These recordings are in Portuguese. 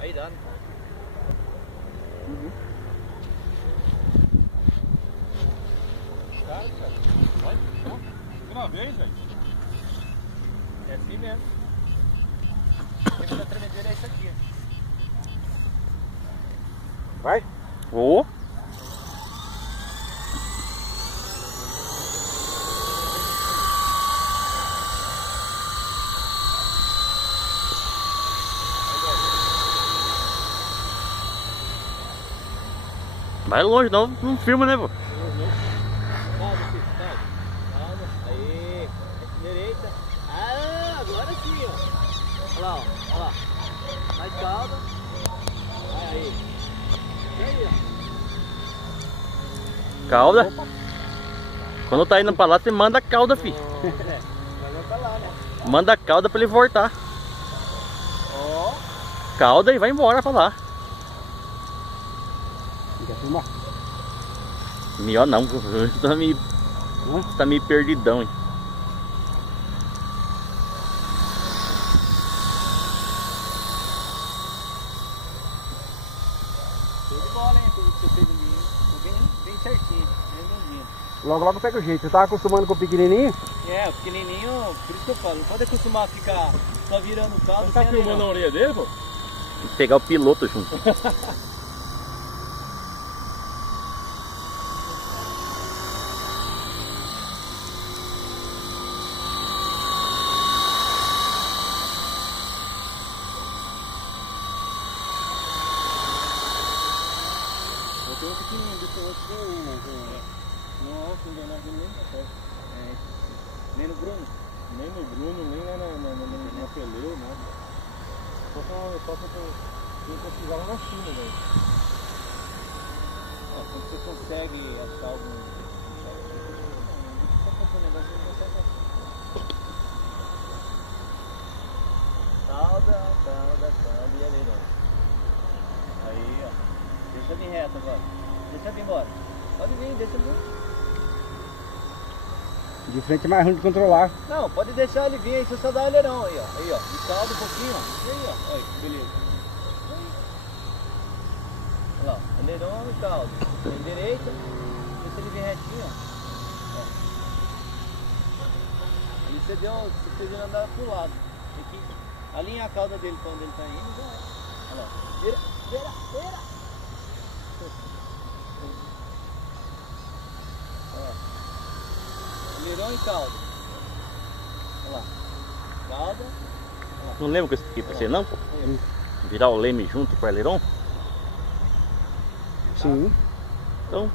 Aí dá, né? Cara. Vai. Segunda vez, velho. É assim mesmo. Tem que dar tremedeira é isso aqui. Vai. Ô. Vai longe, não filma, né, pô? Calma, filho, calma. Calma. Aí. Direita. Ah, agora sim, ó. Olha lá, ó. Olha lá. Mais calma. Aí. E aí, ó. Cauda. Quando tá indo pra lá, você manda a cauda, filho. Vai pra lá, né? Manda a cauda pra ele voltar. Ó. Cauda e vai embora pra lá. Quer filmar? Melhor não, tá meio perdidão, hein? Show de bola, hein? Tudo que você fez ali. Bem certinho. Bem redondinho. Logo, logo pega o jeito. Você tava acostumando com o pequenininho? É, o pequenininho, por isso que eu falo, não pode acostumar a ficar só virando o caldo. Você tá filmando a orelha dele, pô? Tem que pegar o piloto junto. Eu tenho um pequenininho, deixa eu ver. Nossa, não deu nada nem na festa. Nem no Bruno? Nem no Bruno, nem lá na peleia, nada. Só que eu precisava na China, velho. Quando você consegue achar algum. Só fazer um negócio que você consegue. Calda e aleirão. Aí, ó. Deixa vir reto agora. Deixa vir embora. Pode vir, deixa vir. De frente é mais ruim de controlar. Não, pode deixar ele vir aí, você só dá aleirão aí, ó. Aí, ó. E calda um pouquinho, ó. E aí, ó. Aí, beleza. Olha lá, aleirão e calda. Tem direita. Deixa ele vir retinho, ó. Aí você deu, você precisa andar pro lado. Tem que alinhar a cauda dele pra onde ele tá indo, já é. Olha lá. Vira. Olha lá. Aleirão e calda. Olha lá. Calda. Olha lá. Não lembro que eu expliquei pra você não, pô? Virar o leme junto com o aileron? Sim. Então,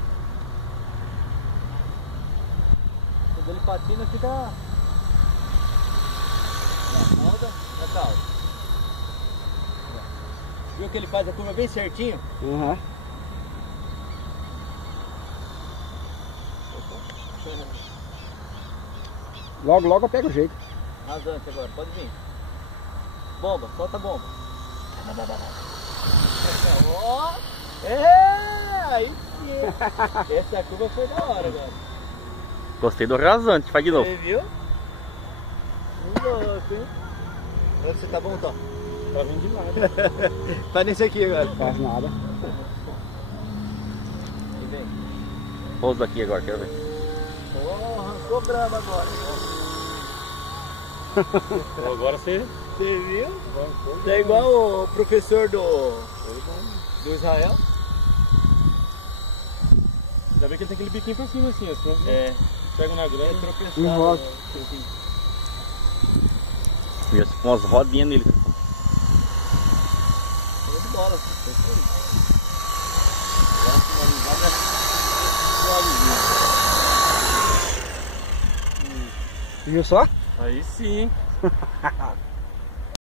Quando ele patina fica. Na calda, na calda. Viu que ele faz a curva bem certinho? Uhum. Logo, logo eu pego o jeito. Rasante agora, pode vir. Bomba, solta a bomba. Ó! Aí sim! Essa curva foi da hora agora. gostei do rasante, faz de novo. Você viu? Louco, hein? Agora você tá bom, Tom? Tá vindo de nada. Faz nesse aqui agora. Não faz nada. E vem. Pousa aqui agora, quero ver. Oh, arrancou brava agora. Agora você... Você viu? É igual o professor do Israel. Ainda bem que ele tem aquele biquinho pra cima assim, assim. É. Pega na grana e Tropeçado. enrola. Ia com umas rodinhas nele. Show de bola. Viu só? Aí sim.